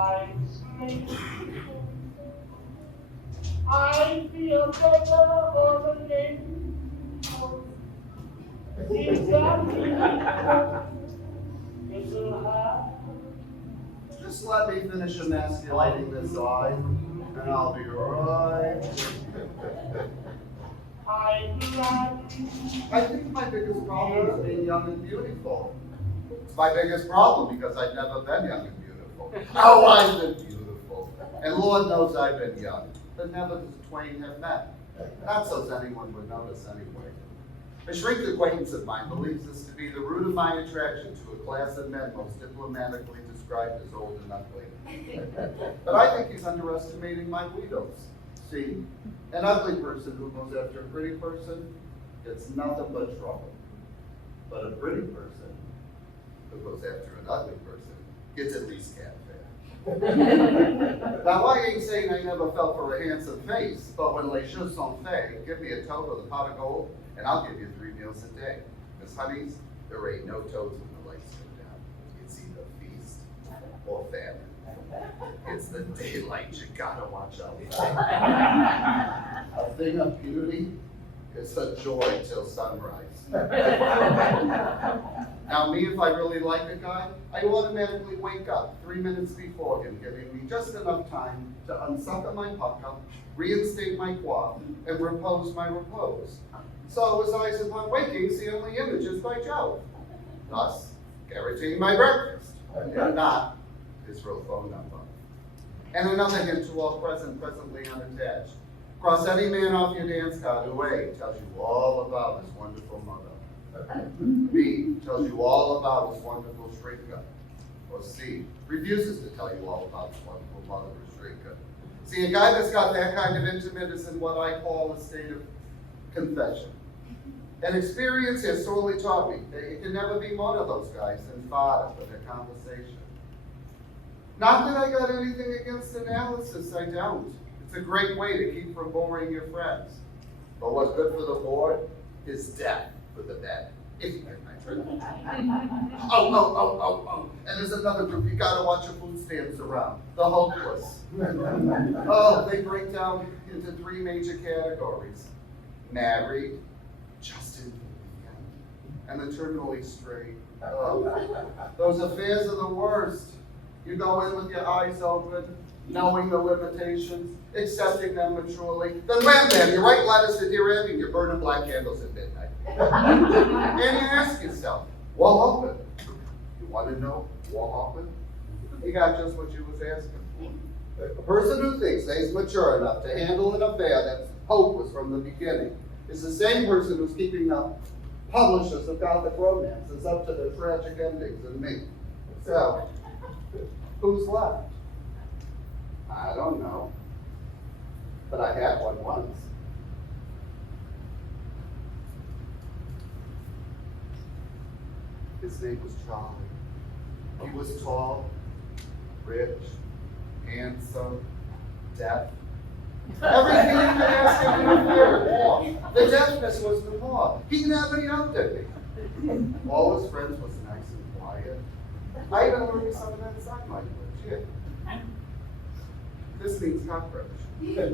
I feel better all the day. Just let me finish emasculating this eye, and I'll be right. I think my biggest problem is being young and beautiful. It's my biggest problem because I've never been young and beautiful. Oh, I've been beautiful. And Lord knows I've been young, but never does twain have met. Not so as anyone would notice anyway. A shrink acquaintance of mine believes this to be the root of my attraction to a class of men most diplomatically described as old and ugly. But I think he's underestimating my widows. See, an ugly person who goes after a pretty person gets nothing but trouble. But a pretty person who goes after an ugly person gets at least cat fare. Now, I ain't saying I never felt for a handsome face, but when les choses sont faites, give me a toad with a pot of gold, and I'll give you 3 meals a day. Because, honeys, there ain't no toads when the lights go down. It's either feast or famine. It's the daylight you gotta watch out for. A thing of beauty is a joy till sunrise. Now me, if I really like a guy, I automatically wake up 3 minutes before him, giving me just enough time to unsucker my pucker, reinstate my quaff, and repose my repose. So his eyes upon waking see only images by Jove, thus guaranteeing my breakfast, and not his real phone number. And another hint to all present, presently unattached. Cross any man off your dance card who A, tells you all about his wonderful mother. B, tells you all about his wonderful shrinker. Or C, refuses to tell you all about his wonderful mother or shrinker. See, a guy that's got that kind of intimate is in what I call a state of confession. And experience has sorely taught me that you can never be one of those guys and fodder for their conversation. Not that I got anything against analysis, I don't. It's a great way to keep from boring your friends. But what's good for the board is death for the dead. If you get my drift. Oh. And there's another group you gotta watch your food stamps around. The hopeless. Oh, they break down into 3 major categories. Married, just in the weekend, and the terminally straight. Oh, those affairs are the worst. You go in with your eyes open, knowing the limitations, accepting them maturely. Then wham bam, you write letters to dear Abby and you're burning black candles at midnight. And you ask yourself, what happened? You want to know what happened? You got just what you was asking for. A person who thinks they's mature enough to handle an affair that's hopeless from the beginning is the same person who's keeping the publishers of Gothic romances up to their tragic endings and me. So, who's left? I don't know. But I had one once. His name was Charlie. He was tall, rich, handsome, deaf. Everything you could ask him in a affair. The deafness was the law. He never yelled at me. All his friends was nice and quiet. I even learned some of that sign language. Yeah. This means cockroach. This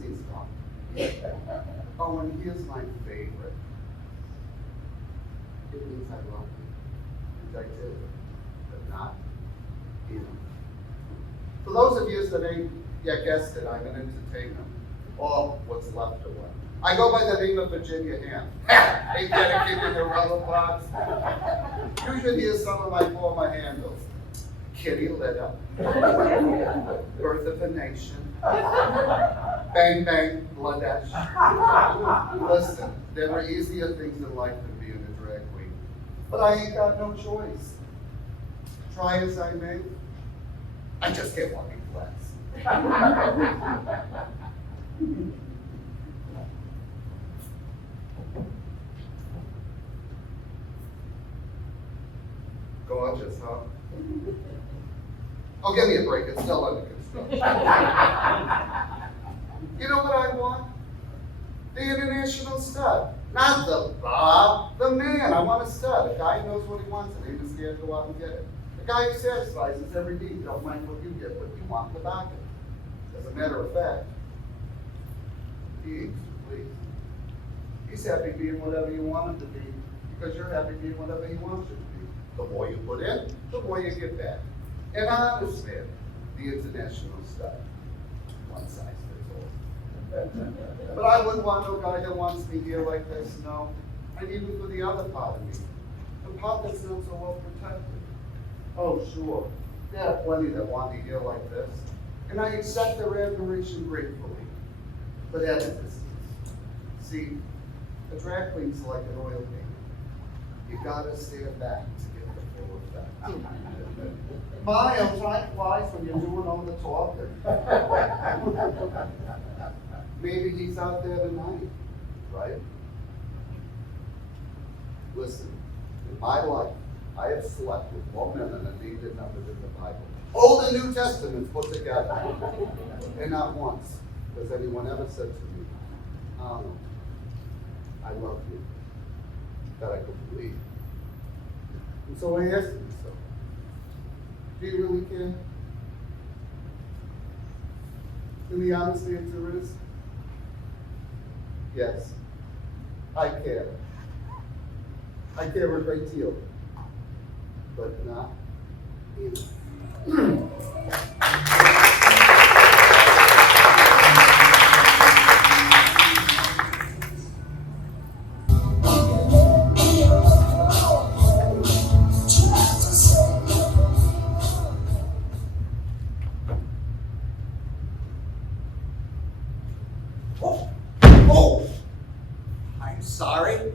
means cockroach. Oh, and here's my favorite. It means I love you. And I did, but not him. For those of you that ain't yet guessed it, I'm an entertainer. Or what's left of one. I go by the name of Virginia Ham. Ain't that a kick in the rubber box? You should hear some of my former handles. Kitty Litter, Birth of a Nation, Bang Bang Bangladesh. Listen, there are easier things in life than being a drag queen. But I ain't got no choice. Try as I may, I just can't walk in class. Gorgeous, huh? Oh, give me a break. It's still under construction. You know what I want? The international stud. Not the Bob, the man. I want a stud. A guy who knows what he wants and ain't scared to go out and get it. A guy who satisfies his every need, don't mind what you get, but you want the docket. As a matter of fact, he aims to please. He's happy being whatever you want him to be, because you're happy being whatever he wants you to be. The more you put in, the more you get back. An honest man, the international style. One size fits all. But I wouldn't want no guy that wants me here like this, no. I need him for the other part of me. The part that's not so well protected. Oh, sure. There are plenty that want me here like this. And I accept their admiration gratefully. But at a distance. See, a drag queen's like an oil painting. You gotta stand back to get the full effect. My, time flies when you're doing all the talking. Maybe he's out there tonight, right? Listen, in my life, I have slept with more men than are needed numbers in the Bible. Old and New Testaments put together. And not once has anyone ever said to me, I love you, that I could believe. And so I asked myself, do you really care? And the honest answer is, yes, I care. I care a great deal, but not enough. Oh, I'm sorry.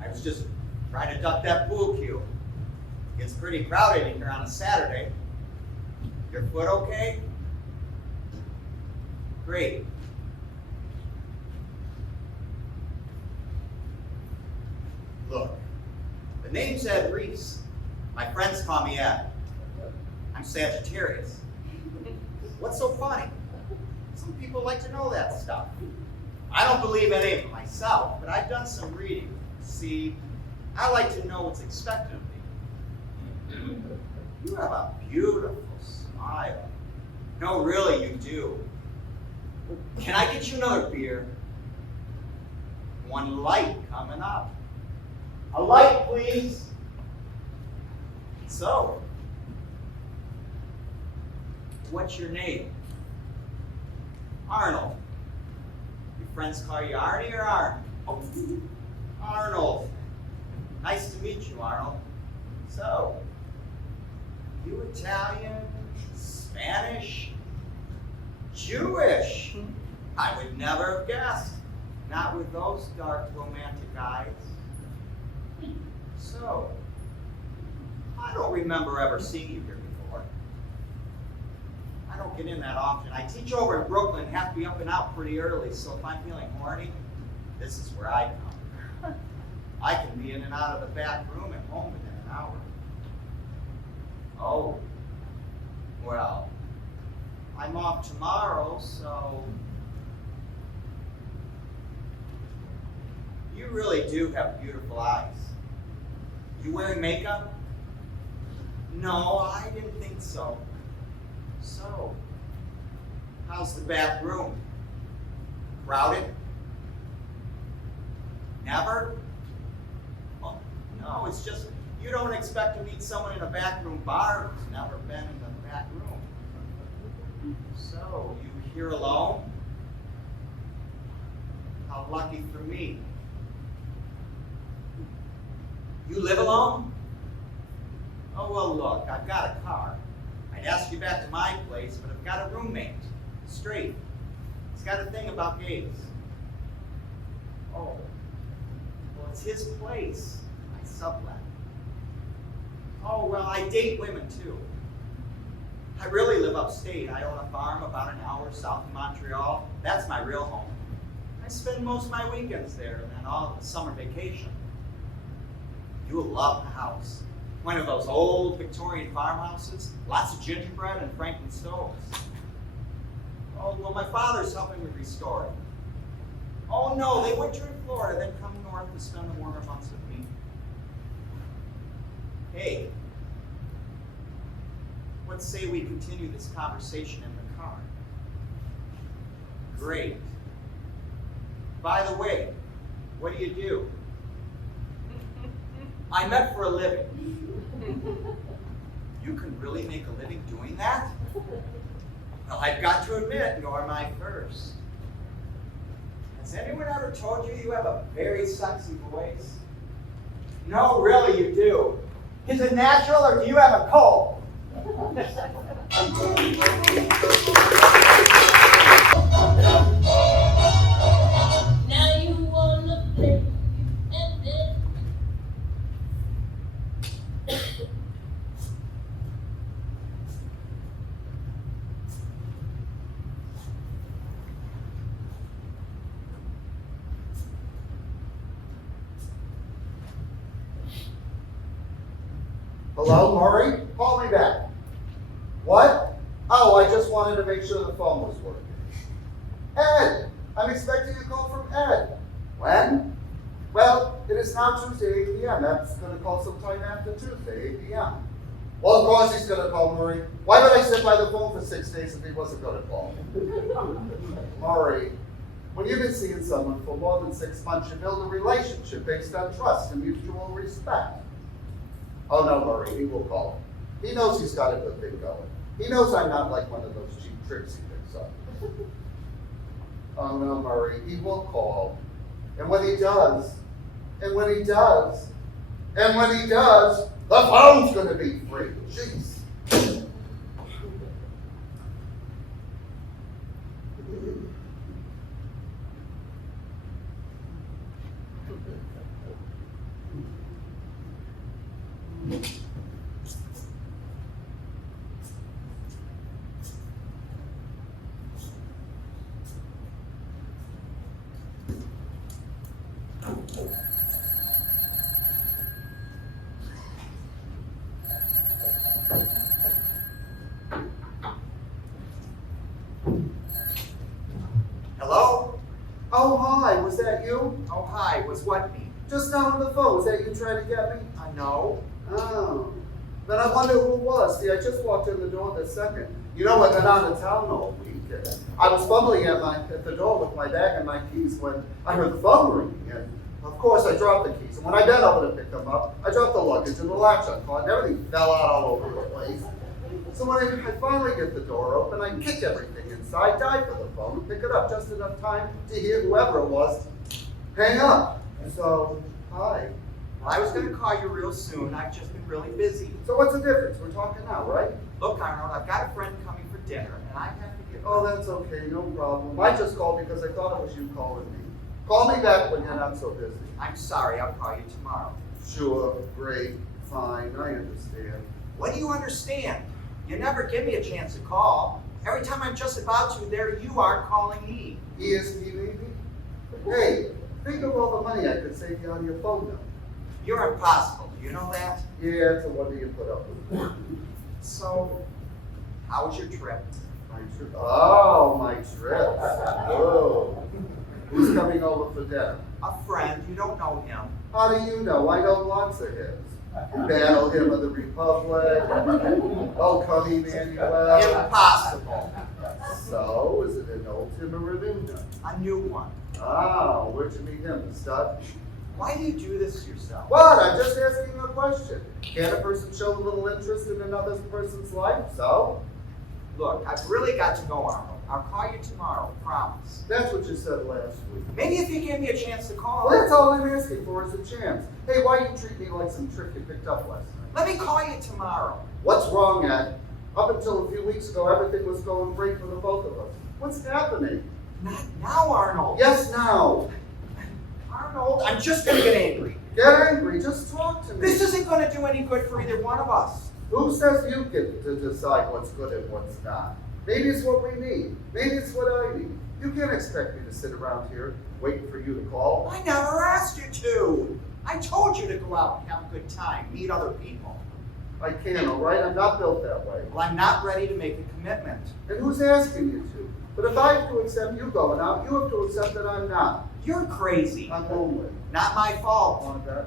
I was just trying to duck that pool cue. It's pretty crowded in here on a Saturday. Your foot okay? Great. Look, the name's Ed Reese. My friends call me Ed. I'm Sagittarius. What's so funny? Some people like to know that stuff. I don't believe any of it myself, but I've done some reading. See, I like to know what's expected of me. You have a beautiful smile. No, really, you do. Can I get you another beer? One light coming up. A light, please. So, what's your name? Arnold. Your friends call you Arnie or Arn? Oh, Arnold. Nice to meet you, Arnold. So, you Italian, Spanish, Jewish? I would never have guessed. Not with those dark, romantic eyes. So, I don't remember ever seeing you here before. I don't get in that often. I teach over in Brooklyn and have to be up and out pretty early, so if I'm feeling horny, this is where I come. I can be in and out of the back room and home within an hour. Oh, well, I'm off tomorrow, so you really do have beautiful eyes. You wearing makeup? No, I didn't think so. So, how's the back room? Crowded? Never? Oh, no, it's just you don't expect to meet someone in a back room bar who's never been in the back room. So, you here alone? How lucky for me. You live alone? Oh, well, look, I've got a car. I'd ask you back to my place, but I've got a roommate. Straight. He's got a thing about gays. Oh, well, it's his place. I sublet. Oh, well, I date women, too. I really live upstate. I own a farm about an hour south of Montreal. That's my real home. I spend most of my weekends there and then all of the summer vacation. You'll love the house. One of those old Victorian farmhouses, lots of gingerbread and Franklin stoves. Oh, well, my father's helping me restore it. Oh, no, they winter in Florida, then come north to spend the warmer months with me. Hey, Let's say we continue this conversation in the car. Great. By the way, what do you do? I met for a living. You can really make a living doing that? Well, I've got to admit, you're my first. Has anyone ever told you you have a very sexy voice? No, really, you do. Is it natural or do you have a cold? Now you wanna play and then Hello, Maury? Call me back. What? Oh, I just wanted to make sure the phone was working. Ed! I'm expecting a call from Ed. When? Well, it is now Tuesday, 8 p.m. That's going to call sometime after Tuesday, 8 p.m. Well, of course he's going to call, Maury. Why would I sit by the phone for 6 days if he wasn't going to call? Maury, when you've been seeing someone for more than 6 months, you build a relationship based on trust and mutual respect. Oh no, Murray, he will call. He knows he's got a good thing going. He knows I'm not like one of those cheap tricks he picks up. Oh no, Murray, he will call. And when he does, the phone's gonna be free. Jeez. Hello? Oh, hi, was that you? Oh, hi. Was what me? Just now on the phone, was that you trying to get me? I know. Oh, then I wonder who it was. See, I just walked in the door this second. You know, I've been out of town all week. I was fumbling at the door with my bag and my keys when I heard the phone ringing. And of course, I dropped the keys. And when I bent over to pick them up, I dropped the luggage and the latch uncaught and everything fell out all over the place. So when I finally get the door open, I kick everything inside, dive for the phone, and pick it up just enough time to hear whoever it was hang up. So, hi. Well, I was going to call you real soon. I've just been really busy. So what's the difference? We're talking now, right? Look, Arnold, I've got a friend coming for dinner, and I have to get. Oh, that's okay, no problem. I just called because I thought it was you calling me. Call me back when you're not so busy. I'm sorry. I'll call you tomorrow. Sure, great, fine, I understand. What do you understand? You never give me a chance to call. Every time I'm just about to, there you are calling me. ESP maybe? Hey, think of all the money I could save you on your phone bill. You're impossible. Do you know that? Yeah, it's a wonder you put up with it. So, how was your trip? My trip. Oh, my trip. Oh. Who's coming over for dinner? A friend. You don't know him. How do you know? I know lots of his. Battle him of the Republic. Oh, come Emmanuel. Impossible. So, is it an old Tim or a new one? A new one. Ah, where'd you meet him, the stud? Why do you do this to yourself? What? I'm just asking a question. Can a person show a little interest in another person's life? So? Look, I've really got to go, Arnold. I'll call you tomorrow, promise. That's what you said last week. Maybe if you give me a chance to call. Well, that's all I'm asking for is a chance. Hey, why you treat me like some trick you picked up last night? Let me call you tomorrow. What's wrong, Ed? Up until a few weeks ago, everything was going great for the both of us. What's happening? Not now, Arnold. Yes, now. Arnold, I'm just going to get angry. Get angry. Just talk to me. This isn't going to do any good for either one of us. Who says you get to decide what's good and what's not? Maybe it's what we need. Maybe it's what I need. You can't expect me to sit around here waiting for you to call. I never asked you to. I told you to go out and have a good time, meet other people. I can't, all right? I'm not built that way. Well, I'm not ready to make a commitment. And who's asking you to? But if I have to accept you going out, you have to accept that I'm not. You're crazy. I'm lonely. Not my fault. Want that?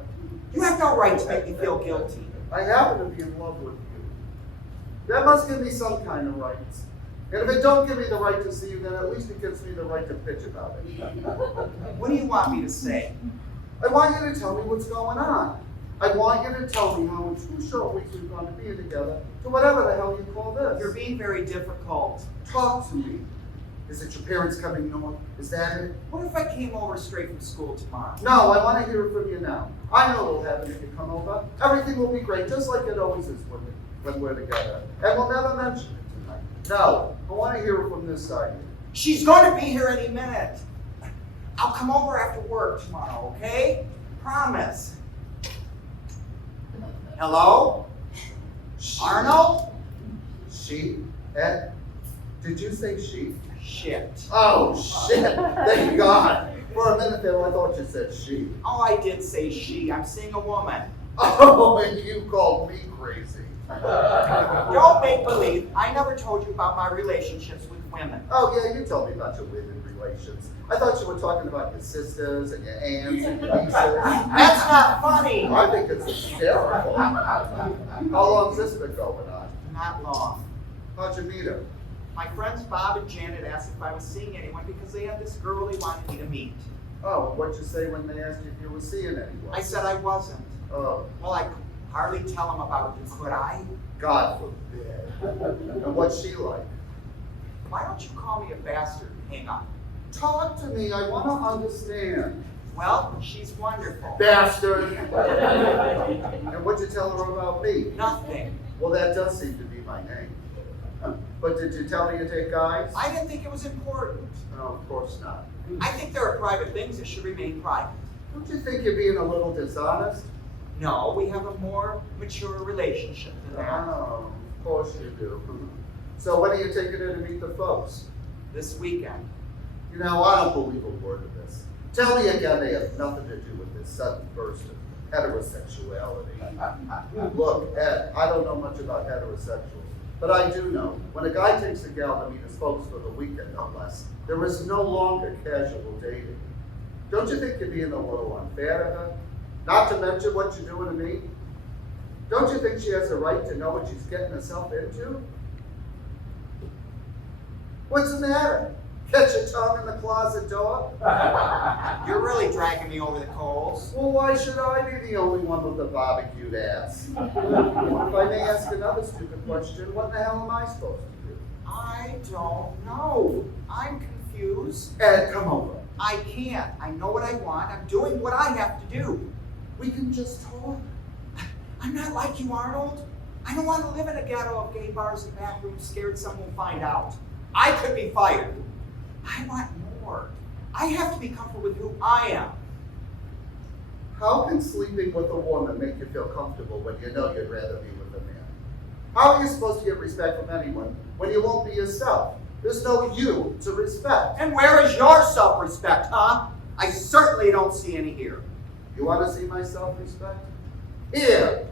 You have no right to make me feel guilty. I happen to be in love with you. That must give me some kind of rights. And if it don't give me the right to see you, then at least it gives me the right to pitch about it. What do you want me to say? I want you to tell me what's going on. I want you to tell me how in 2 short weeks we've gone to being together to whatever the hell you call this. You're being very difficult. Talk to me. Is it your parents coming north? Is that it? What if I came over straight from school tomorrow? No, I want to hear it from you now. I know what'll happen if you come over. Everything will be great, just like it always is when we're together. And we'll never mention it tonight. No, I want to hear it from this side. She's going to be here any minute. I'll come over after work tomorrow, okay? Promise. Hello? Arnold? She? Ed? Did you say she? Shit. Oh, shit. Thank God. For a minute there, I thought you said she. Oh, I did say she. I'm seeing a woman. Oh, and you called me crazy. Don't make believe. I never told you about my relationships with women. Oh, yeah, you told me about your women relations. I thought you were talking about your sisters and your aunts and your nieces. That's not funny. I think it's hysterical. How long's this been going on? Not long. How'd you meet her? My friends Bob and Janet asked if I was seeing anyone because they had this girl they wanted me to meet. Oh, what'd you say when they asked you if you were seeing anyone? I said I wasn't. Oh, Well, I could hardly tell them about it, could I? God forbid. And what's she like? Why don't you call me a bastard and hang up? Talk to me, I want to understand. Well, she's wonderful. Bastard! And what'd you tell her about me? Nothing. Well, that does seem to be my name. But did you tell her you take guys? I didn't think it was important. No, of course not. I think there are private things that should remain private. Don't you think you're being a little dishonest? No, we have a more mature relationship than that. Oh, of course you do. So when are you taking her to meet the folks? This weekend. You know, I don't believe a word of this. Tell me again they have nothing to do with this sudden burst of heterosexuality. Look, Ed, I don't know much about heterosexuals, but I do know when a guy takes a gal to meet his folks for the weekend, no less, there is no longer casual dating. Don't you think you're being a little unfair to her? Not to mention what you're doing to me? Don't you think she has the right to know what she's getting herself into? What's the matter? Catch your tongue in the closet door? You're really dragging me over the coals. Well, why should I be the only one with a barbecued ass? If I may ask another stupid question, what the hell am I supposed to do? I don't know. I'm confused. Ed, come over. I can't. I know what I want. I'm doing what I have to do. We can just talk. I'm not like you, Arnold. I don't want to live in a ghetto of gay bars and bathrooms scared someone will find out. I could be fired. I want more. I have to be comfortable with who I am. How can sleeping with a woman make you feel comfortable when you know you'd rather be with a man? How are you supposed to get respect from anyone when you won't be yourself? There's no you to respect. And where is your self-respect, huh? I certainly don't see any here. You want to see my self-respect? Here.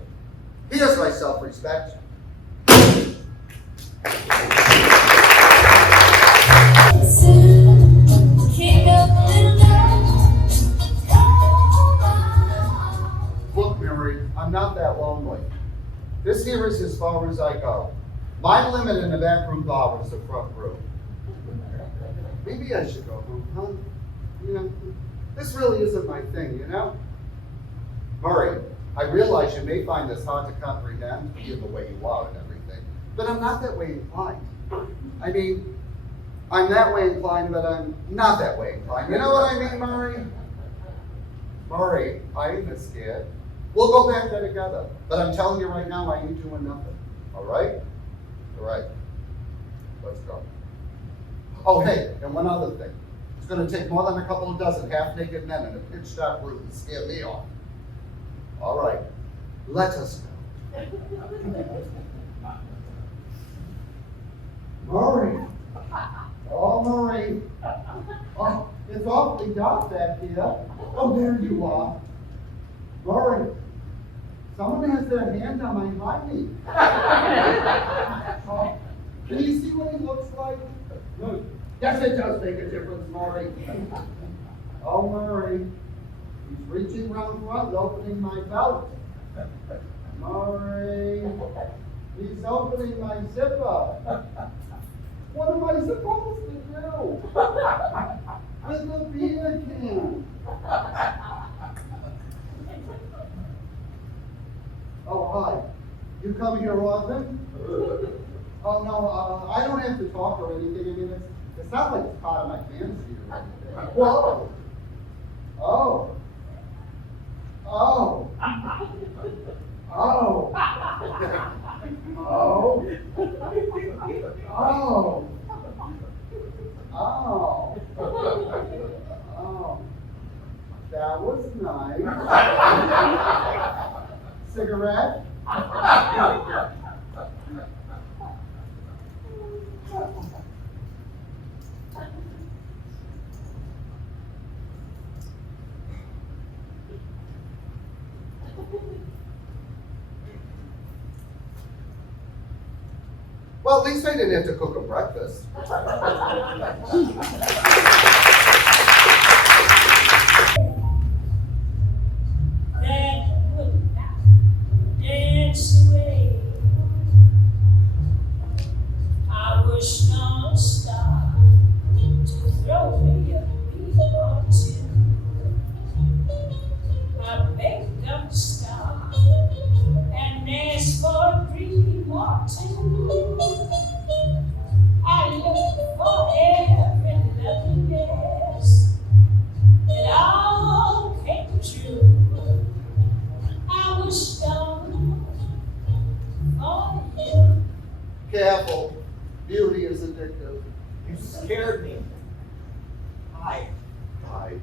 Here's my self-respect. Look, Mary, I'm not that lonely. This here is as far as I go. My limit in the backroom bar was the front room. Maybe I should go home, huh? You know, this really isn't my thing, you know? Murray, I realize you may find this hard to comprehend, being the way you are and everything, but I'm not that way inclined. I mean, I'm that way inclined, but I'm not that way inclined. You know what I mean, Murray? Murray, I ain't scared. We'll go back there together, but I'm telling you right now, I ain't doing nothing. All right? All right. Let's go. Oh, hey, and one other thing. It's going to take more than a couple of dozen half-naked men in a pitch-dark room to scare me off. All right, let us go. Murray. Oh, Murray. Oh, it's awfully dark back here. Oh, there you are. Murray. Someone has their hand on my high knee. Oh, can you see what he looks like? No. Yes, it does make a difference, Murray. Oh, Murray. He's reaching round front, opening my belt. Murray. He's opening my zipper. What am I supposed to do? With the beer can. Oh, hi. You come here often? Oh, no, I don't have to talk or anything. I mean, it's not like it's part of my fantasy or anything. Whoa. Oh. Oh. Oh. Oh. Oh. Oh. Oh. That was nice. Cigarette? Well, at least I didn't have to cook him breakfast. That would dance away. I was non-stop to throw me a beat or two. I begged them to stop and asked for a dream or two. I looked for every loveliness, it all came true. I was stoned for you. Careful. Beauty is addictive. You scared me. Hi. Hi.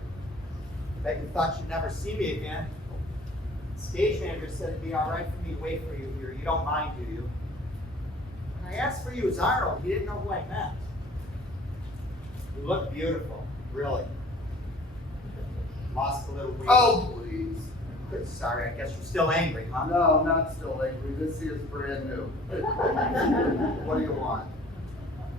Bet you thought you'd never see me again. The stage manager said it'd be all right for me to wait for you here. You don't mind, do you? When I asked for you as Arnold, he didn't know who I meant. You look beautiful, really. Lost a little weight. Oh, please. Good, sorry, I guess you're still angry, huh? No, not still angry. This is brand new. What do you want?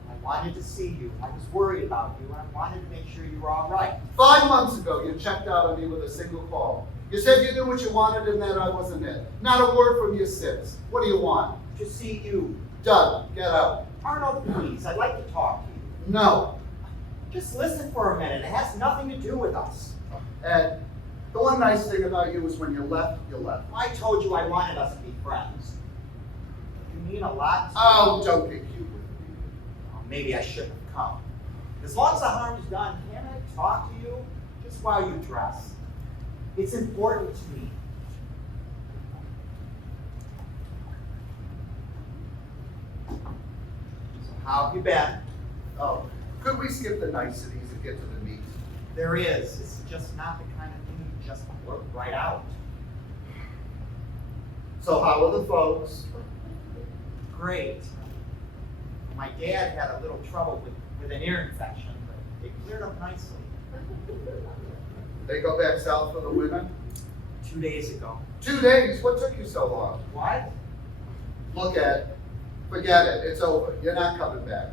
I wanted to see you. I was worried about you, and I wanted to make sure you were all right. 5 months ago, you checked out on me with a single call. You said you knew what you wanted and that I wasn't it. Not a word from you since. What do you want? To see you. Done. Get out. Arnold, please, I'd like to talk to you. No. Just listen for a minute. It has nothing to do with us. Ed, the one nice thing about you is when you left, you left. I told you I wanted us to be friends. You mean a lot to me. Oh, don't get cute with me. Well, maybe I shouldn't have come. As long as the harm is done, can I talk to you just while you dress? It's important to me. So how have you been? Oh, could we skip the niceties and get to the meat? There is. It's just not the kind of thing you just blurt right out. So how are the folks? Great. My dad had a little trouble with an ear infection, but it cleared up nicely. They go back south for the winter? 2 days ago. 2 days? What took you so long? What? Look, Ed, forget it. It's over. You're not coming back.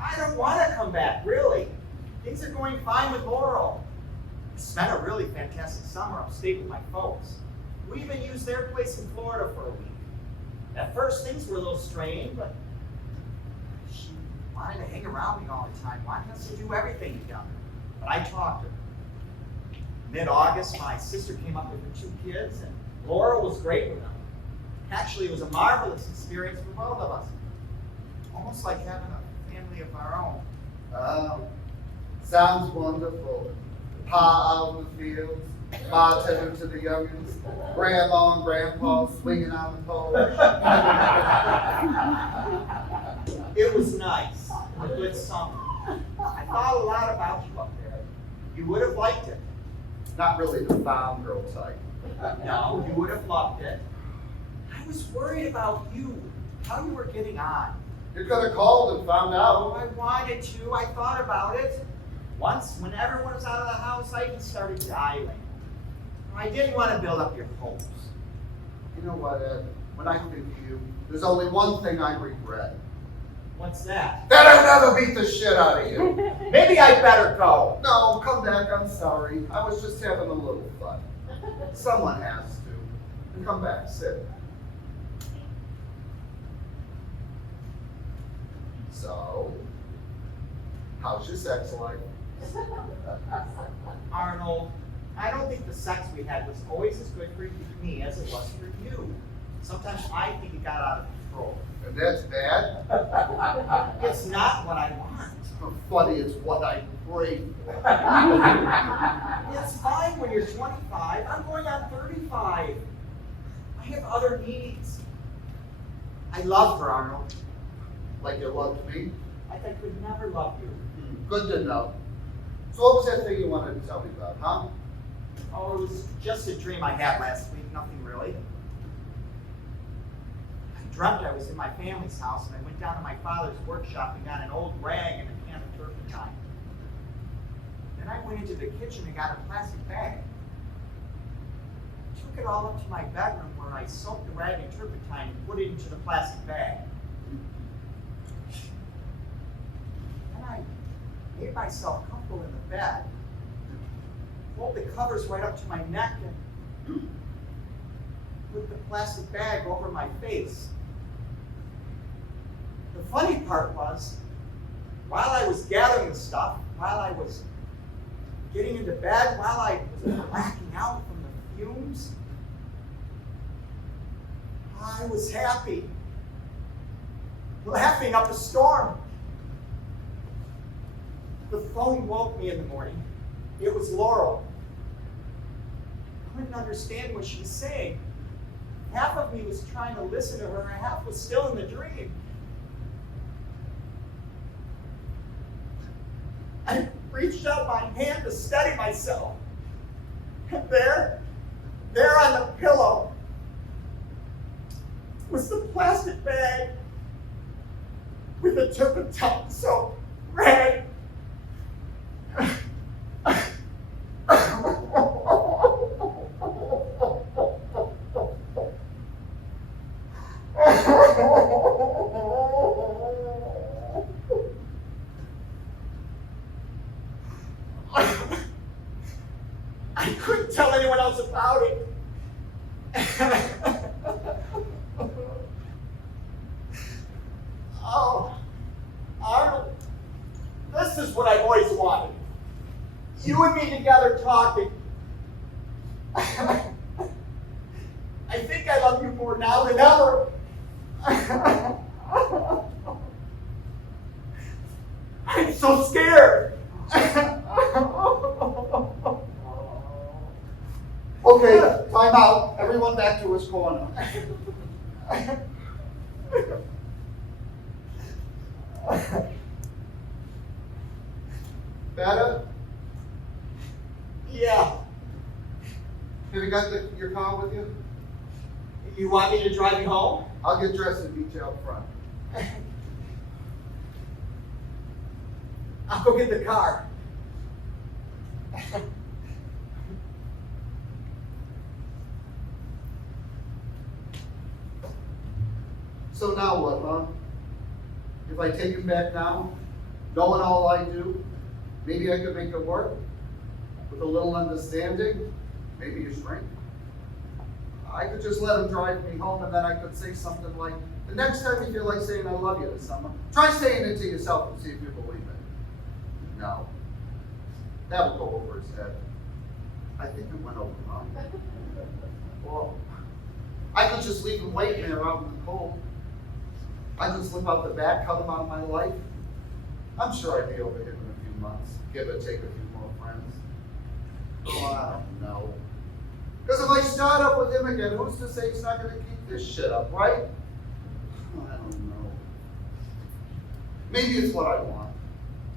I don't want to come back, really. Things are going fine with Laurel. I spent a really fantastic summer upstate with my folks. We even used their place in Florida for a week. At first, things were a little strained, but she wanted to hang around me all the time, wanted us to do everything together. But I talked to her. Mid-August, my sister came up with her 2 kids, and Laurel was great with them. Actually, it was a marvelous experience for both of us. Almost like having a family of our own. Oh, sounds wonderful. Pa out in the fields, Ma tending to the youngins, Grandma and Grandpa swinging on the pole. It was nice. A good summer. I thought a lot about you up there. You would have liked it. Not really the farm girl type. No, you would have loved it. I was worried about you, how you were getting on. You could have called and found Oh, out. I wanted to. I thought about it. Once, when everyone was out of the house, I even started dialing. I didn't want to build up your hopes. You know what, Ed? When I think of you, there's only one thing I regret. What's that? That I never beat the shit out of you. Maybe I better go. No, come back, I'm sorry. I was just having a little fun. Someone has to. Come back, sit. So, how's your sex life? Arnold, I don't think the sex we had was always as good for me as it was for you. Sometimes I think it got out of control. And that's bad? It's not what I want. Funny, it's what I pray for. It's fine when you're 25. I'm going on 35. I have other needs. I love her, Arnold. Like you loved me? Like I could never love you. Good to know. So what was that thing you wanted to tell me about, huh? Oh, it was just a dream I had last week, nothing really. I dreamt I was in my family's house and I went down to my father's workshop and got an old rag and a can of turpentine. Then I went into the kitchen and got a plastic bag. I took it all up to my bedroom where I soaked the rag in turpentine and put it into the plastic bag. Then I made myself comfortable in the bed, pulled the covers right up to my neck, and put the plastic bag over my face. The funny part was, while I was gathering the stuff, while I was getting into bed, while I was blacking out from the fumes, I was happy, laughing up a storm. The phone woke me in the morning. It was Laurel. I couldn't understand what she was saying. Half of me was trying to listen to her, and half was still in the dream. I reached out my hand to steady myself. And there on the pillow, was the plastic bag with the turpentine soap rag. I couldn't tell anyone else about it. Oh, Arnold, this is what I've always wanted. You and me together talking. I think I love you more now than ever. I'm so scared. Okay, time out. Everyone back to his corner. Better? Yeah. Have you got your car with you? You want me to drive you home? I'll get dressed and meet you out front. I'll go get the car. So now what, huh? If I take him back now, knowing all I do, maybe I could make it work? With a little understanding, maybe a shrink. I could just let him drive me home and then I could say something like, the next time you feel like saying I love you to someone, try saying it to yourself and see if you believe it. No. That would go over his head. I think it went over mine. Well, I could just leave him waiting there out in the cold. I could slip out the back, cut him out of my life. I'm sure I'd be over here in a few months, give or take a few more friends. Oh, I don't know. Because if I start up with him again, who's to say he's not going to keep this shit up, right? I don't know. Maybe it's what I want.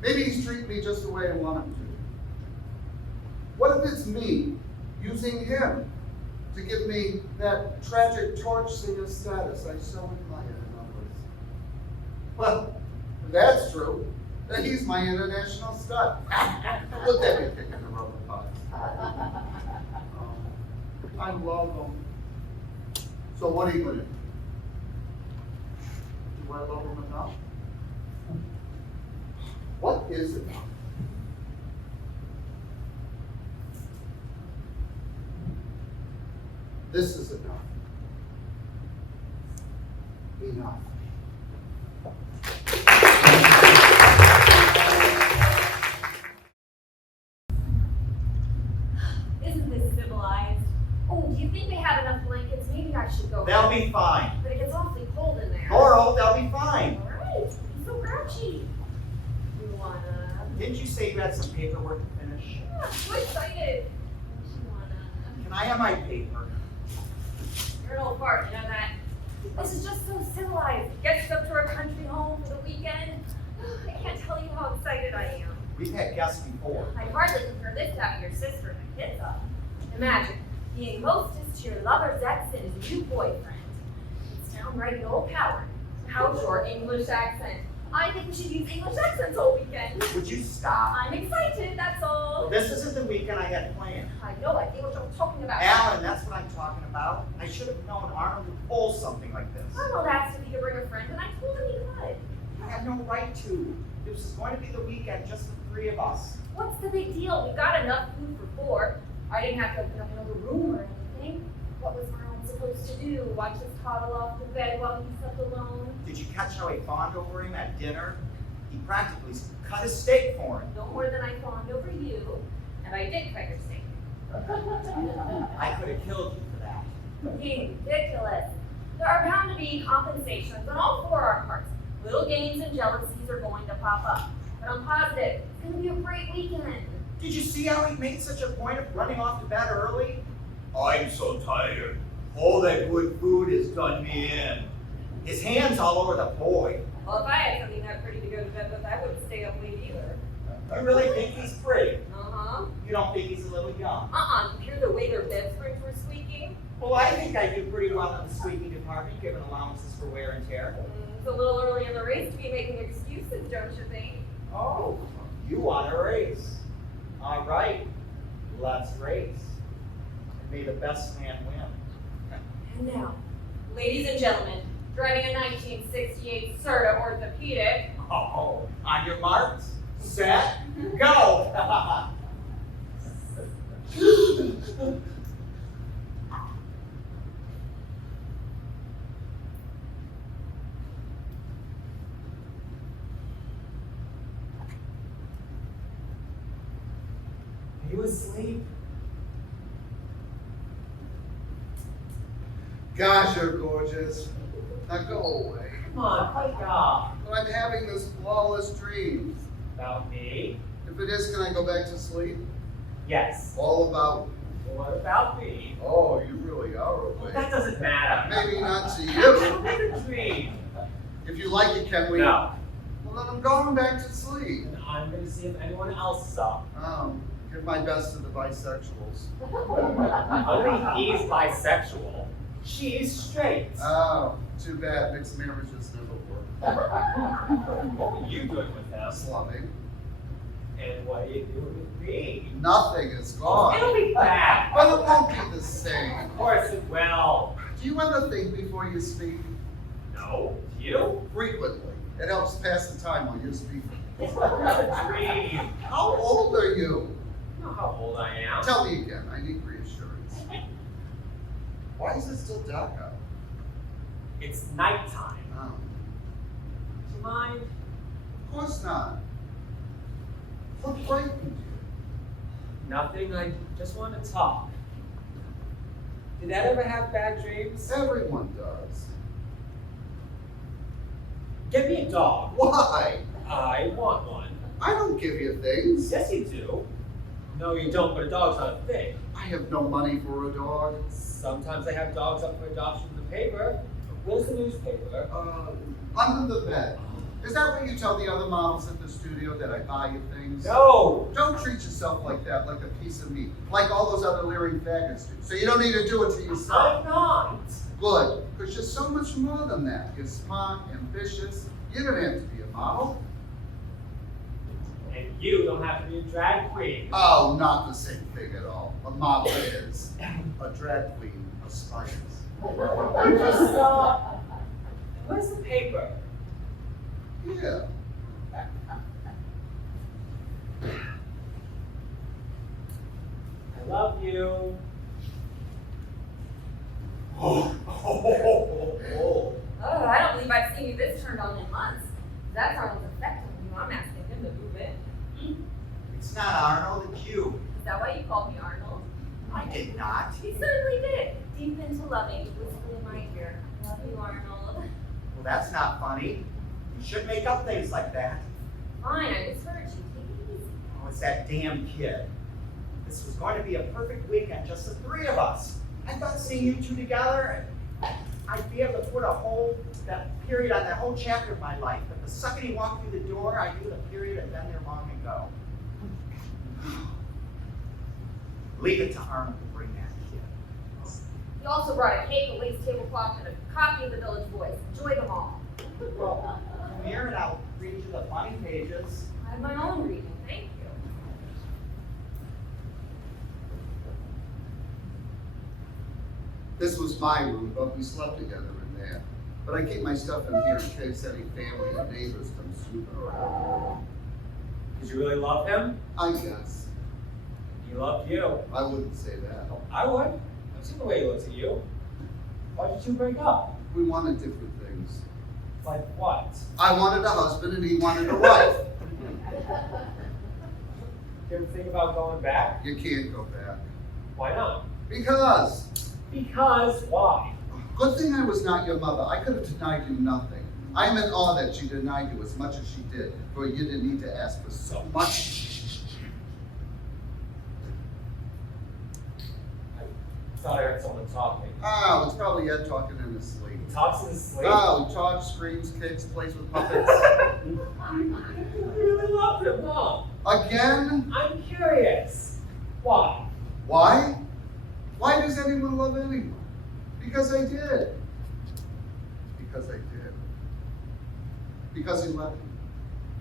Maybe he's treating me just the way I want him to. What if it's me using him to give me that tragic torch singer status I so admire in others? Well, if that's true, then he's my international stud. Look at me kicking the rubber pots. I love him. So what are you going to do? Do I love him enough? What is enough? This is enough. Enough. They'll be fine. But it gets awfully cold in there. Laurel, they'll be fine. All right. He's so grouchy. You wanna? Didn't you say you had some paperwork to finish? Yeah, I'm so excited. You wanna? Can I have my paper? You're an old fart, you know that? This is just so civilized. Gets us up to our country home for the weekend. I can't tell you how excited I am. We've had guests before. I hardly compare this to having your sister and the kids up. Imagine being hostess to your lover's ex and his new boyfriend. It's downright an old coward. How's your English accent? I think we should use English accents all weekend. Would you stop? I'm excited, that's all. This isn't the weekend I had planned. I know, I think what I'm talking about. Alan, that's what I'm talking about. I should have known Arnold would pull something like this. Arnold asked if he could bring a friend, and I told him he could. I had no right to. This is going to be the weekend, just the three of us. What's the big deal? We've got enough food for four. I didn't have to open up another room or anything. What was Arnold supposed to do? Watch us toddle off to bed while he slept alone? Did you catch how he fawned over him at dinner? He practically cut his steak for him. No more than I fawned over you, and I did cut your steak. I could have killed you for that. Being ridiculous. There are bound to be compensations on all four our parts. Little games and jealousies are going to pop up. But I'm positive it's going to be a great weekend. Did you see how he made such a point of running off to bed early? I'm so tired. All that good food has done me in. His hands all over the boy. Well, if I had something that pretty to go to bed with, I wouldn't stay up late either. You really think he's pretty? Uh-huh. You don't think he's a little young? You hear the way their bed springs were squeaking? Well, I think I do pretty well in the squeaking department, given allowances for wear and tear. It's a little early in the race to be making excuses, don't you think? Oh, you want a race. All right, let's race. And may the best man win. And now, ladies and gentlemen, driving a 1968 Serta Orthopedic. Oh, on your marks, set, go! Are you asleep? Gosh, you're gorgeous. Now go away. Come on, wake up. But I'm having this flawless dream. About me? If it is, can I go back to sleep? Yes. All about. What about me? Oh, you really are Well, awake. that doesn't matter. Maybe not to It'll you. be a dream. If you like it, can we? No. Well, then I'm going back to sleep. And I'm going to see if anyone else is up. Give my best to the bisexuals. Only he's bisexual. She's straight. Oh, too bad. Mixed marriages never work. What are you doing with him? Slumming. And what are you doing with me? Nothing is gone. It'll be back. But it won't be the same. Of course it will. Do you ever think before you speak? No. Do you? Frequently. It helps pass the time while you're speaking. It's a dream. How old are you? You know how old I am. Tell me again. I need reassurance. Why is it still dark out? It's nighttime. Oh, Do you mind? of course not. What frightened you? Nothing. I just want to talk. Did Ed ever have bad dreams? Everyone does. Get me a dog. Why? I want one. I don't give you things. Yes, you do. No, you don't, but a dog's not a thing. I have no money for a dog. Sometimes they have dogs up for adoption in the paper. Where's the newspaper? Under the bed. Is that what you tell the other models at the studio, that I buy you things? No! Don't treat yourself like that, like a piece of meat, like all those other leering faggots do. So you don't need to do it to yourself. I'm not. Good, because you're so much more than that. You're smart, ambitious. You don't have to be a model. And you don't have to be a drag queen. Oh, not the same thing at all. A model is. A drag queen aspires. Where's the paper? Yeah. I love you. Oh. Oh, I don't believe I've seen you this turned on in months. That's Arnold's effect on you. I'm asking him to move in. It's not Arnold, it's you. Is that why you called me Arnold? I did not. He certainly did. deep into loving, whispered in my ear, love you, Arnold. Well, that's not funny. You shouldn't make up things like that. Fine, I misheard you. Take it easy. Oh, it's that damn kid. This was going to be a perfect weekend, just the three of us. I thought seeing you two together, I'd be able to put that period on that whole chapter of my life. But the second he walked through the door, I knew the period had been there long ago. Leave it to Arnold to bring that kid. He also brought a cake, a lace tablecloth, and a copy of the Village Voice. Enjoy them all. Well, come here and I'll read you the funny pages. I have my own reading, thank you. This was my room, but we slept together in there. But I keep my stuff in here in case any family or neighbors come snooping around. Did you really love him? I guess. He loved you. I wouldn't say that. I would. I've seen the way he looks at you. Why did you two break up? We wanted different things. Like what? I wanted a husband and he wanted a wife. You ever think about going back? You can't go back. Why not? Because. Because why? Good thing I was not your mother. I could have denied you nothing. I'm in awe that she denied you as much as she did, for you didn't need to ask for so much. I thought I heard someone talking. Oh, it's probably Ed talking in his sleep. He talks in his sleep. Oh, he talks, screams, kicks, plays with puppets. You really love him, huh? Again? I'm curious. Why? Why? Why does anyone love anyone? Because I did. Because I did. Because he loved me.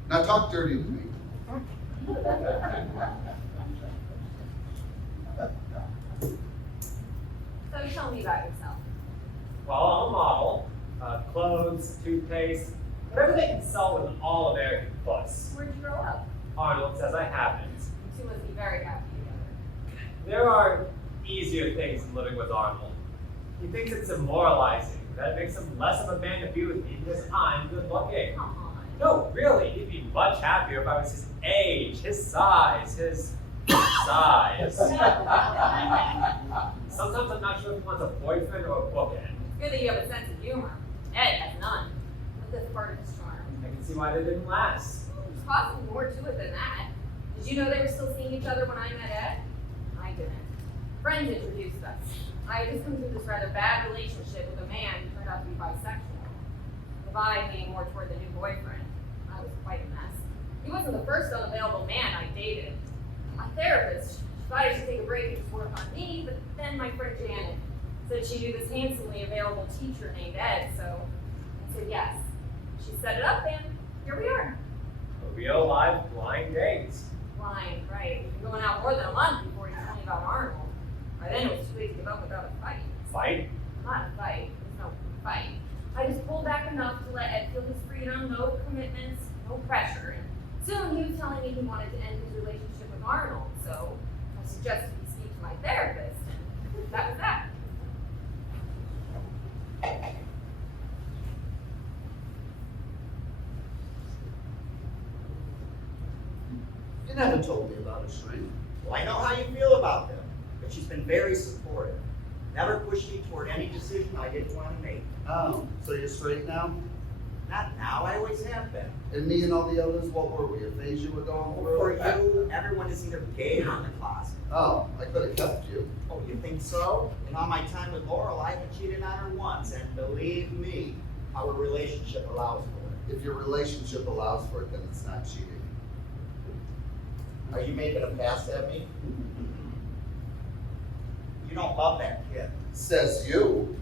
Now talk dirty to me. So tell me about yourself. Well, I'm a model. Clothes, toothpaste, whatever they can sell with an all-American fuss. Where'd you grow up? Arnold says I haven't. You two must be very happy together. There are easier things than living with Arnold. He thinks it's demoralizing, that it makes him less of a man to be with me because I'm good looking. Come on. No, really, he'd be much happier if I was his age, his size, his size. Sometimes I'm not sure if he wants a boyfriend or a bookend. It's good that you have a sense of humor. Ed has none. But that's part of his charm. I can see why they didn't last. There's possibly more to it than that. Did you know they were still seeing each other when I met Ed? I didn't. Friends introduced us. I had just come through this rather bad relationship with a man who turned out to be bisexual. The vibe leaning more toward the new boyfriend. I was quite a mess. He wasn't the first unavailable man I dated. My therapist, she thought I should take a break and just work on me, but then my friend Janet said she knew this handsomely available teacher named Ed, so I said yes. She set it up and here we are. A real live blind date. Blind, right. We've been going out more than a month before he told me about Arnold. By then it was too late to give up without a fight. Fight? Not a fight. There's no fight. I just pulled back enough to let Ed feel his freedom, no commitments, no pressure. And soon he was telling me he wanted to end his relationship with Arnold, so I suggested he speak to my therapist, and that was that. You never told me about a shrink. Well, I know how you feel about them, but she's been very supportive. Never pushed me toward any decision I didn't want to make. Oh, so you're straight now? Not now, I always have been. And me and all the others, what were we? A phase you were going through? For you, everyone is either gay or in the closet. Oh, I could have kept you. Oh, you think so? In all my time with Laurel, I haven't cheated on her once, and believe me, our relationship allows for it. If your relationship allows for it, then it's not cheating. Are you making a pass at me? You don't love that kid. Says you.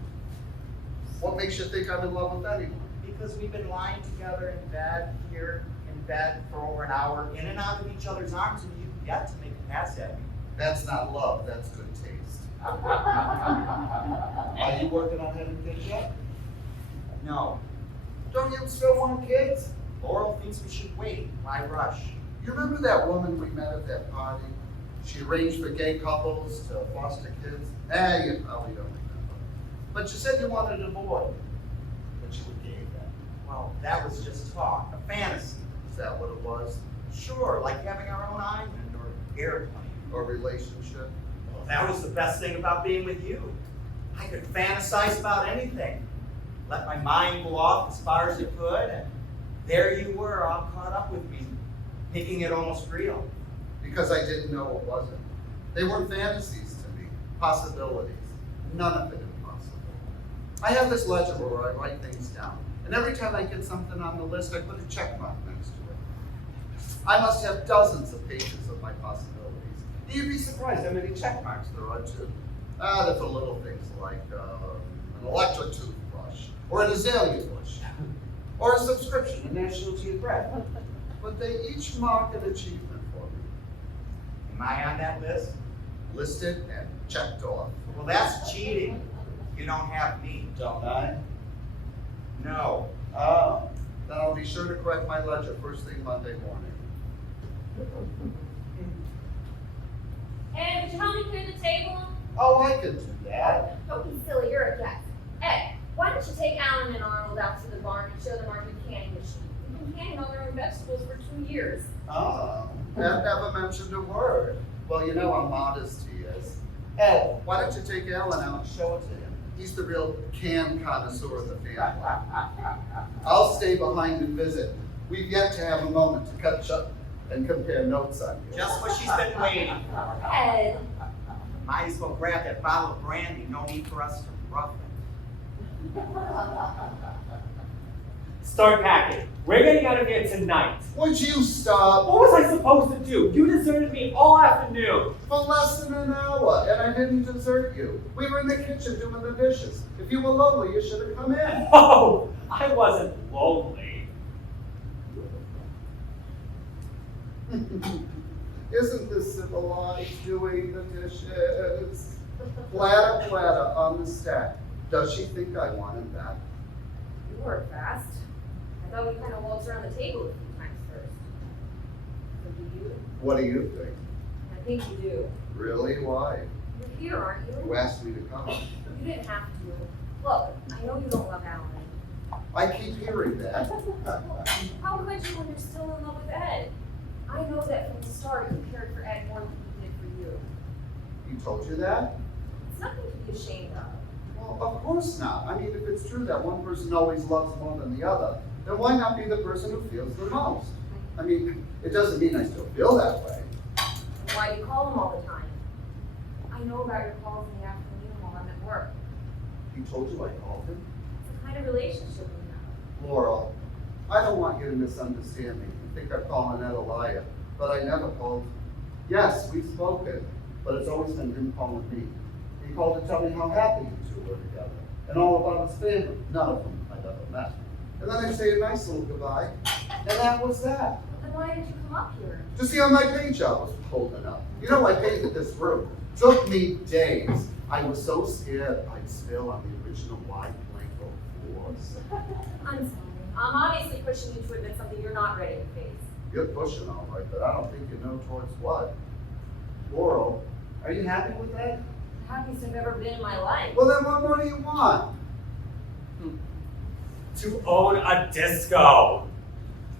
What makes you think I'm in love with anyone? Because we've been lying together in bed, here in bed for over an hour, in and out of each other's arms, and you've yet to make a pass at me. That's not love, that's good taste. Are you working on having kids yet? No. Don't you still want kids? Laurel thinks we should wait. Why rush? You remember that woman we met at that party? She arranged for gay couples to foster kids. You probably don't remember. But you said you wanted a boy. But you were gay then. Well, that was just talk, a fantasy. Is that what it was? Sure, like having our own island or airplane. Or relationship? Well, that was the best thing about being with you. I could fantasize about anything. Let my mind go off as far as it could, and there you were, all caught up with me, making it almost real. Because I didn't know it wasn't. They were fantasies to me, possibilities. None of it impossible. I have this ledger where I write things down, and every time I get something on the list, I put a check mark next to it. I must have dozens of pages of my possibilities. You'd be surprised how many check marks there are too. They're for little things like an electric toothbrush, or an azalea bush, or a subscription to National Geographic. But they each mark an achievement for me. Am I on that list? Listed and checked off. Well, that's cheating. You don't have me. Don't I? No. Oh, then I'll be sure to correct my ledger first thing Monday morning. Ed, would you help me clear the table? Oh, I can do that. Don't be silly, you're a guest. Ed, why don't you take Alan and Arnold out to the barn and show them our new canning machine? We've been canning all their own vegetables for 2 years. Oh, Ed never mentioned a word. Well, you know how modest he is. Ed, why don't you take Alan out and show it to him? He's the real can connoisseur of the family. I'll stay behind and visit. We've yet to have a moment to catch up and compare notes on you. Just what she's been waiting for. Ed, Might as well grab that bottle of brandy. No need for us to rough it. Start packing. We're getting out of here tonight. Would you stop? What was I supposed to do? You deserted me all afternoon. For less than an hour, and I didn't desert you. We were in the kitchen doing the dishes. If you were lonely, you should have come in. Oh, I wasn't lonely. Isn't this civilized doing the dishes? Platter, platter on the stack. Does she think I want him back? you work fast. I thought we kind of waltzed around the table a few times first. So do you? What do you think? I think you do. Really? Why? You're here, aren't you? You asked me to come. You didn't have to. Look, I know you don't love Alan. I keep hearing that. How could you when you're still in love with Ed? I know that from the start you cared for Ed more than he did for you. He told you that? It's nothing to be ashamed of. Well, of course not. I mean, if it's true that one person always loves more than the other, then why not be the person who feels the most? I mean, it doesn't mean I still feel that way. And why do you call him all the time? I know about your calls in the afternoon while I'm at work. He told you I called him? It's the kind of relationship we have. Laurel, I don't want you to misunderstand me and think I'm calling Ed a liar, but I never called. Yes, we've spoken, but it's always been him calling me. He called to tell me how happy you two were together, and all about his family, none of them I've ever met. And then they say a nice little goodbye, and that was that. Then why did you come up here? To see how my paint job was holding up. You know, I painted this room. Took me days. I was so scared I'd spill on the original wide blanco floors. I'm sorry. I'm obviously pushing you to admit something you're not ready to face. You're pushing all right, but I don't think you know towards what. Laurel, are you happy with that? The happiest I've ever been in my life. Well, then what more do you want? To own a disco.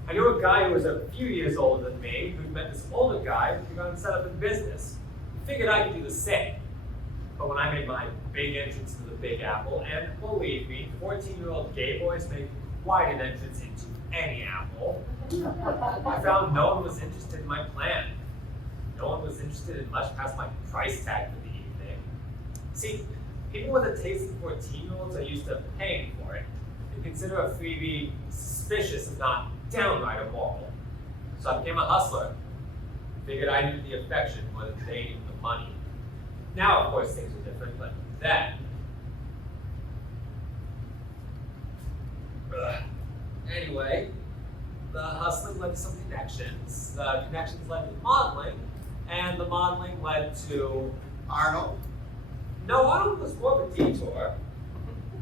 I knew a guy who was a few years older than me who'd met this older guy who got set up in business. Figured I could do the same. But when I made my big entrance to the Big Apple, and believe me, 14-year-old gay boys make quite an entrance into any apple, I found no one was interested in my plan. No one was interested in much past my price tag for the evening. See, people with a taste for 14-year-olds are used to paying for it. They consider a freebie suspicious if not downright immoral. So I became a hustler. Figured I needed the affection more than they needed the money. Now, of course, things are different, but then. Anyway, the hustling led to some connections. The connections led to modeling, and the modeling led to Arnold? No, Arnold was more of a detour.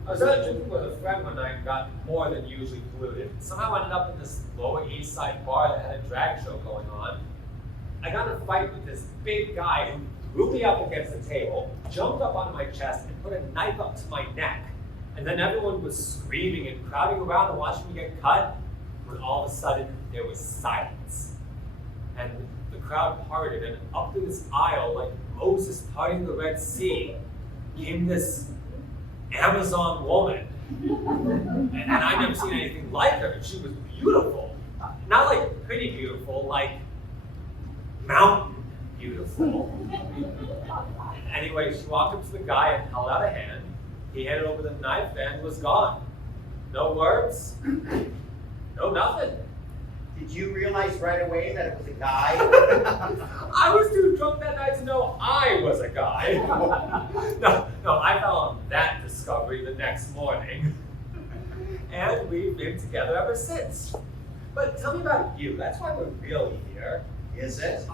I was out drinking with a friend one night and got more than usually polluted. Somehow ended up in this Lower East Side bar that had a drag show going on. I got in a fight with this big guy who threw me up against the table, jumped up onto my chest, and put a knife up to my neck. And then everyone was screaming and crowding around and watching me get cut, when all of a sudden there was silence. And the crowd parted, and up through this aisle, like Moses parting the Red Sea, came this Amazon woman. And I've never seen anything like her. She was beautiful. Not like pretty beautiful, like mountain beautiful. Anyway, she walked up to the guy and held out a hand. He handed over the knife and was gone. No words, no nothing. Did you realize right away that it was a guy? I was too drunk that night to know I was a guy. No, I found that discovery the next morning. And we've been together ever since. But tell me about you. That's why we're really here. Is it?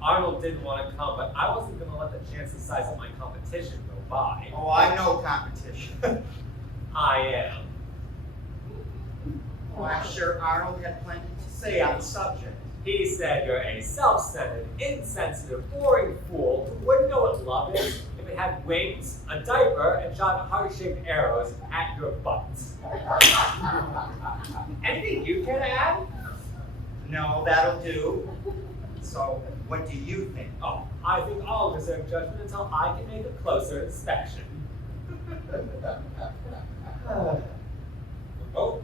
Arnold didn't want to come, but I wasn't going to let the chance to size up my competition go by. Oh, I'm no competition. I am. Well, I'm sure Arnold had plenty to say on the subject. He said you're a self-centered, insensitive, boring fool who wouldn't know what love is if it had wings, a diaper, and shot heart-shaped arrows at your butt. Anything you can add? No, that'll do. So, what do you think? Oh, I think all reserve judgment until I can make a closer inspection. Oh,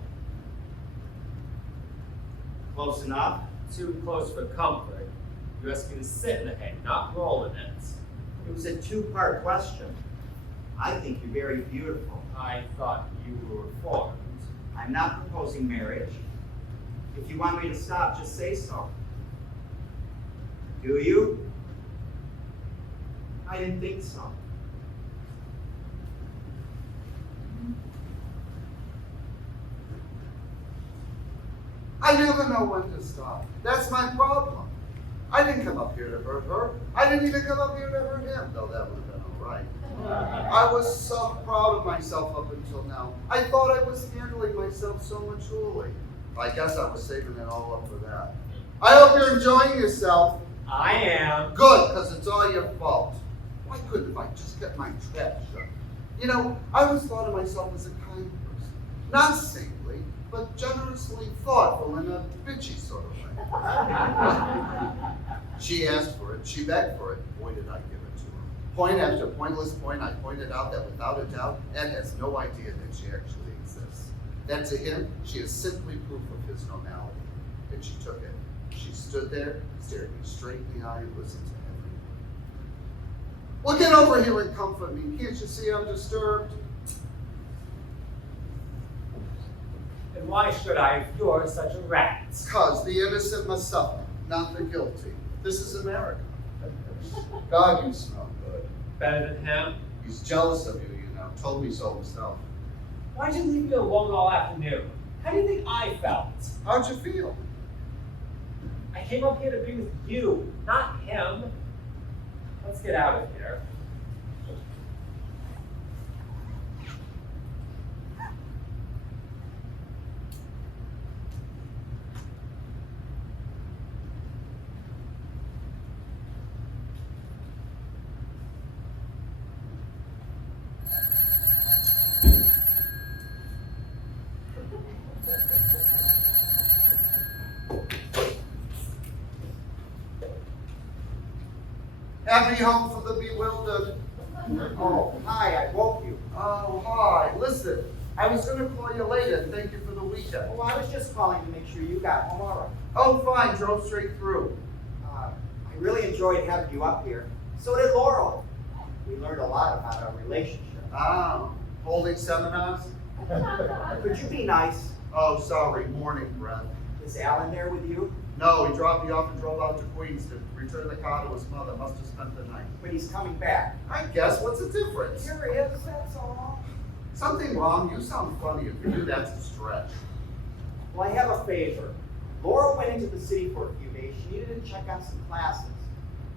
Close enough? too close for comfort. You asked me to sit in the hay, not roll in it. It was a two-part question. I think you're very beautiful. I thought you were reformed. I'm not proposing marriage. If you want me to stop, just say so. Do you? I didn't think so. I never know when to stop. That's my problem. I didn't come up here to hurt her. I didn't even come up here to hurt him, though that would have been all right. I was so proud of myself up until now. I thought I was handling myself so maturely. I guess I was saving it all up for that. I hope you're enjoying yourself. I am. Good, because it's all your fault. Why couldn't I just get my trap shut? You know, I always thought of myself as a kind person. Not saintly, but generously thoughtful in a bitchy sort of way. She asked for it, she begged for it. Boy, did I give it to her. Point after pointless point, I pointed out that without a doubt, Ed has no idea that she actually exists. That to him, she is simply proof of his normality. And she took it. She stood there, stared me straight in the eye, and listened to every word. Well, get over here and comfort me. Can't you see I'm disturbed? And why should I if you're such a rat? Because the innocent must suffer, not the guilty. This is America. God, you smell good. Better than him? He's jealous of you, you know. Told me so himself. Why'd you leave me alone all afternoon? How do you think I felt? How'd you feel? I came up here to be with you, not him. Let's get out of here. Happy home for the bewildered. Oh, hi, I woke you. Oh, hi. Listen, I was going to call you later. Thank you for the weekend. Well, I was just calling to make sure you got home all right. Oh, fine. Drove straight through. I really enjoyed having you up here. So did Laurel. We learned a lot about our relationship. Ah, holding seminars? Could you be nice? Oh, sorry. Morning breath. Is Alan there with you? No, he dropped me off and drove out to Queens to return the car to his mother. Must have spent the night. But he's coming back. I guess. What's the difference? Here he is, that's all. Something wrong? You sound funny. If you do, that's a stretch. Well, I have a favor. Laurel went into the city for a few days. She needed to check on some classes.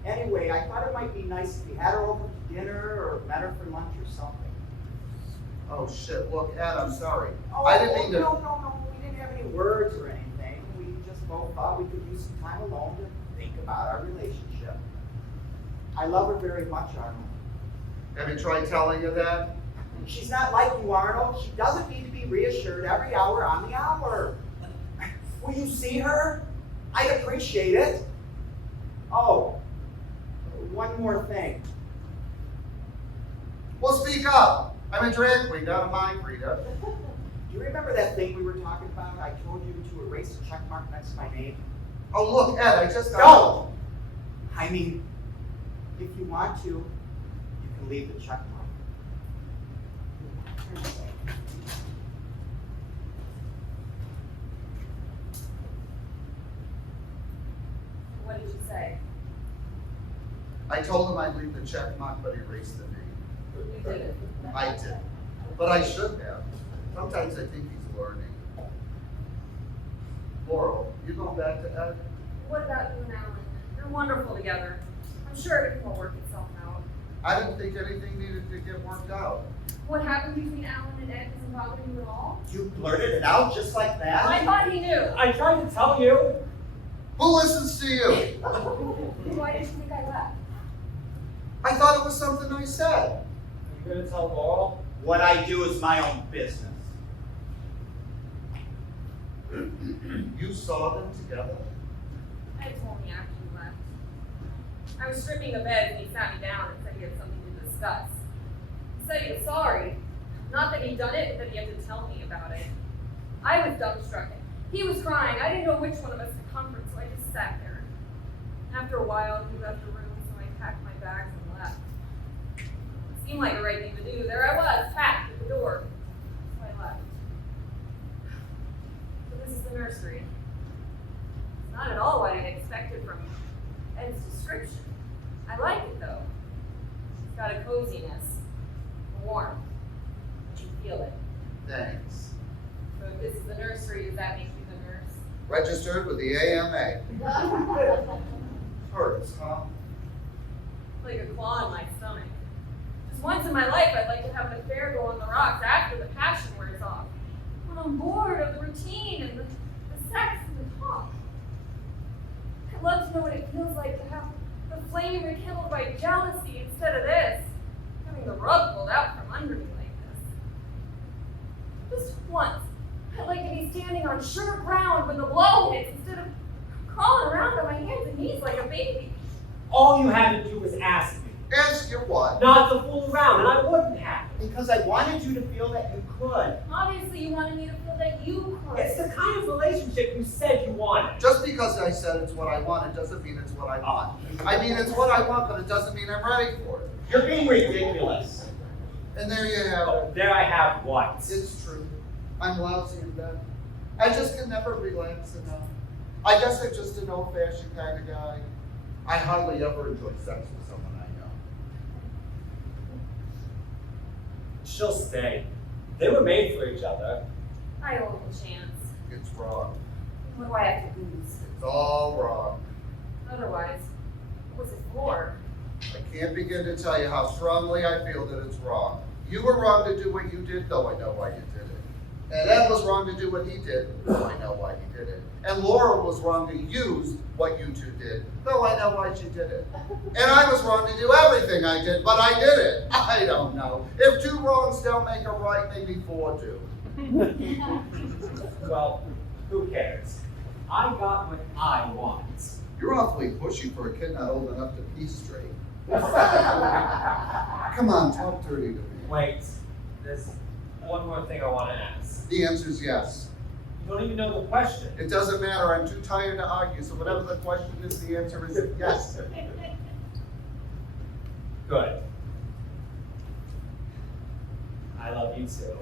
Anyway, I thought it might be nice if we had her over to dinner or met her for lunch or something. Oh, shit. Look, Ed, I'm sorry. Oh, I didn't mean to... No. We didn't have any words or anything. We just both thought we could use some time alone to think about our relationship. I love her very much, Arnold. Have you tried telling her that? She's not like you, Arnold. She doesn't need to be reassured every hour on the hour. Will you see her? I'd appreciate it. Oh, one more thing. Well, speak up. I'm a drag queen, not a mind reader. Do you remember that thing we were talking about? I told you to erase the check mark next to my name. Oh, look, Ed, I just got... No! I mean, if you want to, you can leave the check mark. What did you say? I told him I'd leave the check mark, but erase the name. You didn't. I did. But I should have. Sometimes I think he's learning. Laurel, you going back to Ed? What about you and Alan? You're wonderful together. I'm sure everything will work itself out. I didn't think anything needed to get worked out. What happened between Alan and Ed doesn't bother you at all? You blurted it out just like that? I thought he knew. I tried to tell you. Who listens to you? Why did you think I left? I thought it was something I said. Are you gonna tell Laurel? What I do is my own business. You saw them together? Ed told me after you left. I was stripping the bed and he sat me down and said he had something to discuss. He said he was sorry. Not that he'd done it, but that he had to tell me about it. I was dumbstruck. He was crying. I didn't know which one of us to comfort, so I just sat there. After a while, he left the room, so I packed my bags and left. It seemed like the right thing to do. There I was, packed at the door. So I left. So this is the nursery. It's not at all what I'd expected from Ed's description. I like it though. It's got a coziness, a warmth. You feel it. Thanks. So if this is the nursery, does that make you the nurse? Registered with the AMA. Hurts, huh? Like a claw in my stomach. Just once in my life, I'd like to have an affair go on the rocks after the passion wears off. When I'm bored of the routine and the sex and the talk. I'd love to know what it feels like to have the flame rekindled by jealousy instead of this. Having the rug pulled out from under me like this. Just once. I'd like to be standing on sure ground when the blow hits instead of crawling around on my hands and knees like a baby. All you had to do was ask me. Ask you what? Not to fool around, and I wouldn't have. Because I wanted you to feel that you could. Obviously, you wanted me to feel that you could. It's the kind of relationship you said you wanted. Just because I said it's what I wanted doesn't mean it's what I want. I mean, it's what I want, but it doesn't mean I'm ready for it. You're being ridiculous. And there you have it. Oh, there I have what? It's true. I'm lousy in bed. I just can never relax enough. I guess I'm just an old-fashioned kind of guy. I hardly ever enjoy sex with someone I know. She'll stay. They were made for each other. I owe him a chance. It's wrong. What do I have to lose? It's all wrong. Otherwise, what was it for? I can't begin to tell you how strongly I feel that it's wrong. You were wrong to do what you did, though I know why you did it. And Ed was wrong to do what he did, though I know why he did it. And Laura was wrong to use what you two did, though I know why she did it. And I was wrong to do everything I did, but I did it. I don't know. If two wrongs don't make a right, maybe four do. Well, who cares? I got what I want. You're awfully pushy for a kid not old enough to pee straight. Come on, talk dirty to me. Wait, there's one more thing I want to ask. The answer's yes. You don't even know the question. It doesn't matter, I'm too tired to argue, so whatever the question is, the answer is yes. Good. I love you too.